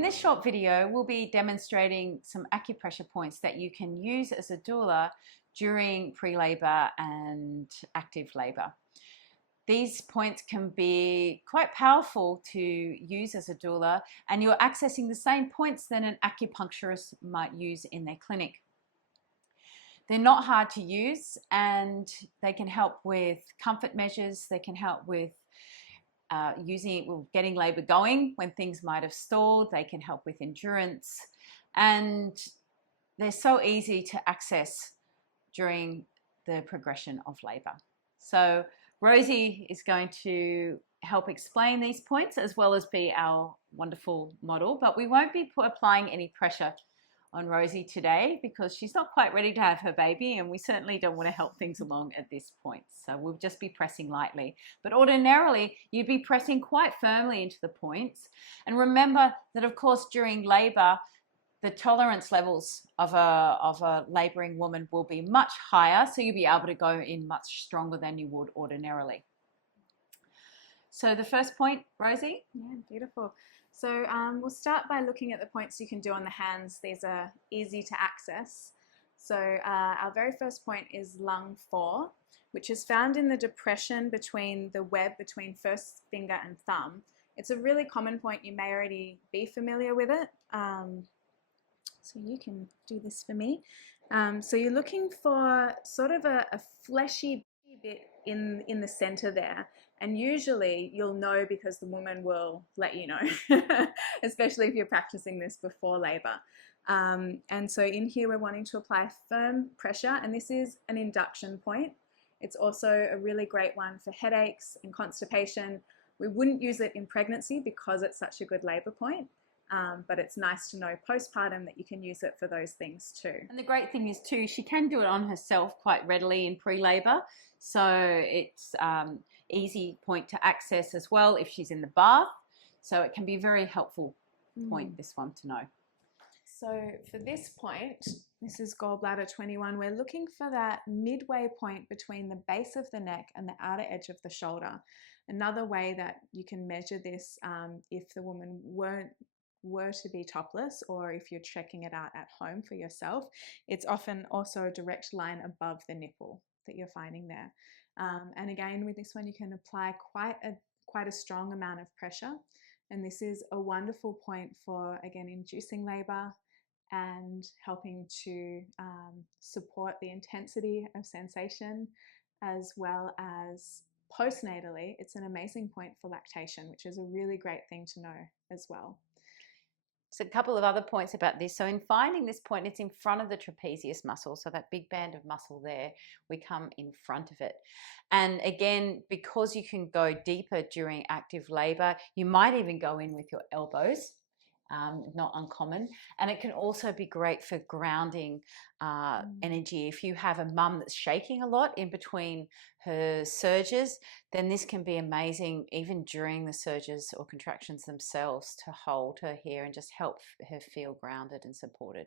In this short video, we'll be demonstrating some acupressure points that you can use as a doula during pre-labor and active labor. These points can be quite powerful to use as a doula, and you're accessing the same points that an acupuncturist might use in their clinic. They're not hard to use, and they can help with comfort measures. They can help with getting labor going when things might have stalled. They can help with endurance, and they're so easy to access during the progression of labor. So Rosie is going to help explain these points as well as be our wonderful model, but we won't be applying any pressure on Rosie today because she's not quite ready to have her baby, and we certainly don't want to help things along at this point. So we'll just be pressing lightly. But ordinarily, you'd be pressing quite firmly into the points. And remember that, of course, during labor, the tolerance levels of a laboring woman will be much higher, so you'll be able to go in much stronger than you would ordinarily. So the first point, Rosie? Yeah, beautiful. So we'll start by looking at the points you can do on the hands. These are easy to access. So our very first point is lung 4, which is found in the depression between the web between first finger and thumb. It's a really common point. You may already be familiar with it. So you can do this for me. So you're looking for sort of a fleshy bit in the center there. And usually you'll know because the woman will let you know, especially if you're practicing this before labor. And so in here we're wanting to apply firm pressure, and this is an induction point. It's also a really great one for headaches and constipation. We wouldn't use it in pregnancy because it's such a good labor point. But it's nice to know postpartum that you can use it for those things too. And the great thing is too, she can do it on herself quite readily in pre-labor. So it's easy point to access as well if she's in the bath. So it can be a very helpful point, this one, to know. So for this point, this is gallbladder 21. We're looking for that midway point between the base of the neck and the outer edge of the shoulder. Another way that you can measure this if the woman were to be topless, or if you're checking it out at home for yourself, it's often also a direct line above the nipple that you're finding there. And again, with this one, you can apply quite a strong amount of pressure. And this is a wonderful point for, again, inducing labor and helping to support the intensity of sensation, as well as postnatally. It's an amazing point for lactation, which is a really great thing to know as well. So a couple of other points about this. So in finding this point, it's in front of the trapezius muscle. So that big band of muscle there, we come in front of it. And again, because you can go deeper during active labor, you might even go in with your elbows. Not uncommon. And it can also be great for grounding energy. If you have a mum that's shaking a lot in between her surges, then this can be amazing even during the surges or contractions themselves to hold her here and just help her feel grounded and supported.